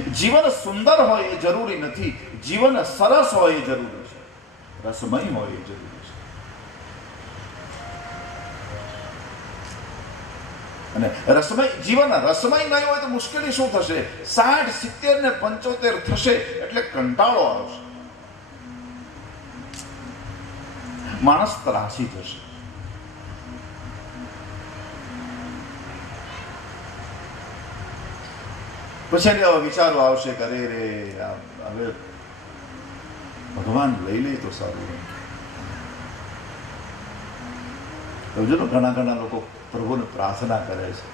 જીવન સુંદર હોય એ જરૂરી નથી. જીવન સરસ હોય એ જરૂરી છે. રસમય હોય એ જરૂરી છે. અને રસમય, જીવન રસમય નહીં હોય તો મુશ્કેલી શું થશે? સાઠ, સિત્તેર ને પંચોતેર થશે એટલે કંટાળો આવશે. માણસ ત્રાસી જશે. પછી એને વિચારો આવશે કે અરે રે હવે ભગવાન લઈ લે તો સારું. સમજો ને ઘણા ઘણા લોકો પ્રભુને પ્રાર્થના કરે છે.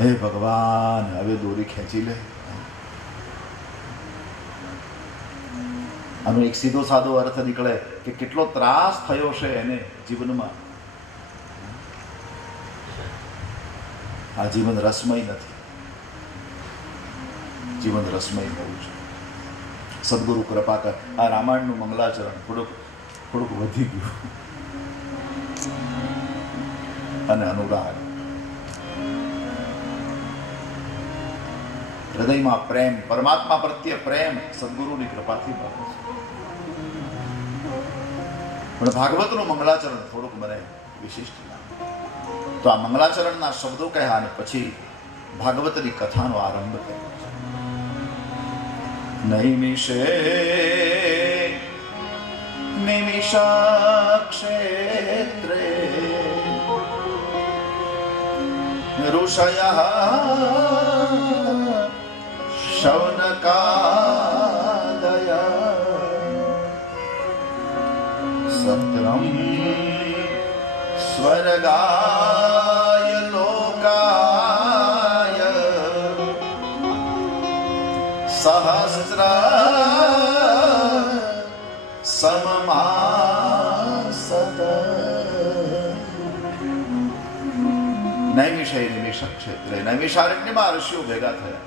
હે ભગવાન, હવે દોરી ખેંચી લે. આનો એક સીધો સાદો અર્થ નીકળે કે કેટલો ત્રાસ થયો છે એને જીવનમાં. આ જીવન રસમય નથી. જીવન રસમય હોવું છે સદગુરુ કૃપા કર આ રામાયણનું મંગલાચરણ થોડુંક થોડુંક વધી ગયું. અને અનુરાગ. હૃદયમાં પ્રેમ, પરમાત્મા પ્રત્યે પ્રેમ સદગુરુની કૃપાથી મળે છે. પણ ભાગવતનું મંગલાચરણ થોડુંક મને વિશિષ્ટ તો આ મંગલાચરણના શબ્દો કહ્યા અને પછી ભાગવતની કથાનો આરંભ કર્યો. નૈમિષે નિમિષાક્ષેત્રે ઋષય શૌનકાદય સત્રમ સ્વર્ગા सहस्र सममासत નૈમિષય નિમિષ ક્ષેત્રે નૈમિષારણ્યમાં ઋષિઓ ભેગા થયા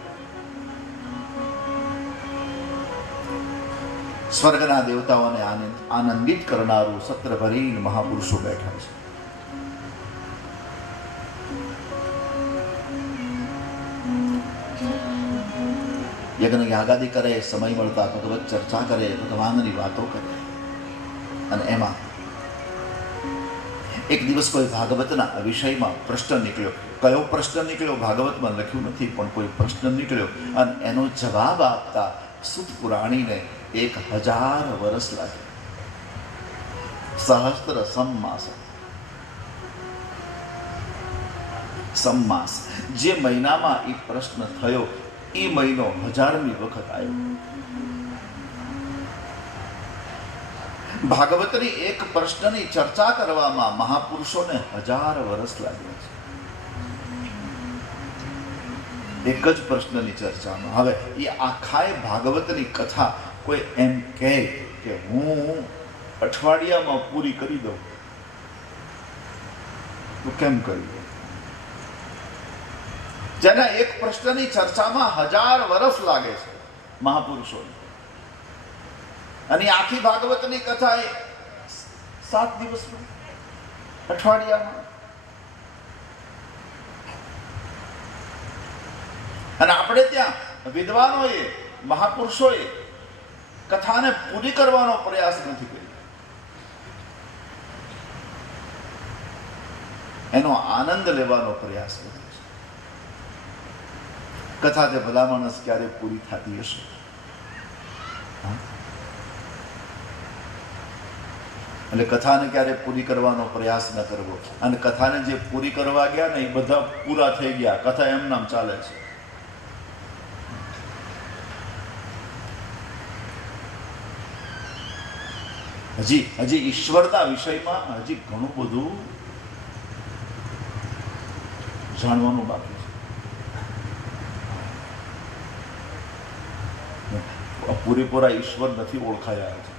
સ્વર્ગના દેવતાઓને આનંદ આનંદિત કરનારું સત્ર ભરીને મહાપુરુષો બેઠા છે યજ્ઞ યાગાદી કરે, સમય મળતા ભગવત ચર્ચા કરે, ભગવાનની વાતો કરે. અને એમાં એક દિવસ કોઈ ભાગવતના વિષયમાં પ્રશ્ન નીકળ્યો. કયો પ્રશ્ન નીકળ્યો? ભાગવતમાં લખ્યું નથી, પણ કોઈ પ્રશ્ન નીકળ્યો. અને એનો જવાબ આપતા સુત પુરાણીને એક હજાર વર્ષ લાગે. સહસ્ત્ર સમમાસ સમમાસ જે મહિનામાં એ પ્રશ્ન થયો એ મહિનો હજારમી વખત આવ્યો. ભાગવતની એક પ્રશ્નની ચર્ચા કરવામાં મહાપુરુષોને હજાર વર્ષ લાગ્યા છે. એક જ પ્રશ્નની ચર્ચામાં. હવે, એ આખાય ભાગવતની કથા કોઈ એમ કહે કે હું અઠવાડિયામાં પૂરી કરી દઉં. તો કેમ કરી દઉં? જેના એક પ્રશ્નની ચર્ચામાં હજાર વર્ષ લાગે છે મહાપુરુષોને. અને આખી ભાગવતની કથા એ સાત દિવસમાં, અઠવાડિયામાં. અને આપણે ત્યાં વિદ્વાનોએ, મહાપુરુષોએ કથાને પૂરી કરવાનો પ્રયાસ નથી કર્યો. એનો આનંદ લેવાનો પ્રયાસ કર્યો. કથા તે ભલા માણસ ક્યારે પૂરી થતી હશે? એટલે કથાને ક્યારે પૂરી કરવાનો પ્રયાસ ન કરવો. અને કથાને જે પૂરી કરવા ગયા ને એ બધા પૂરા થઈ ગયા. કથા એમ નામ ચાલે છે. હજી હજી ઈશ્વરના વિષયમાં હજી ઘણું બધું જાણવાનું બાકી છે પૂરેપૂરા ઈશ્વર નથી ઓળખાયા.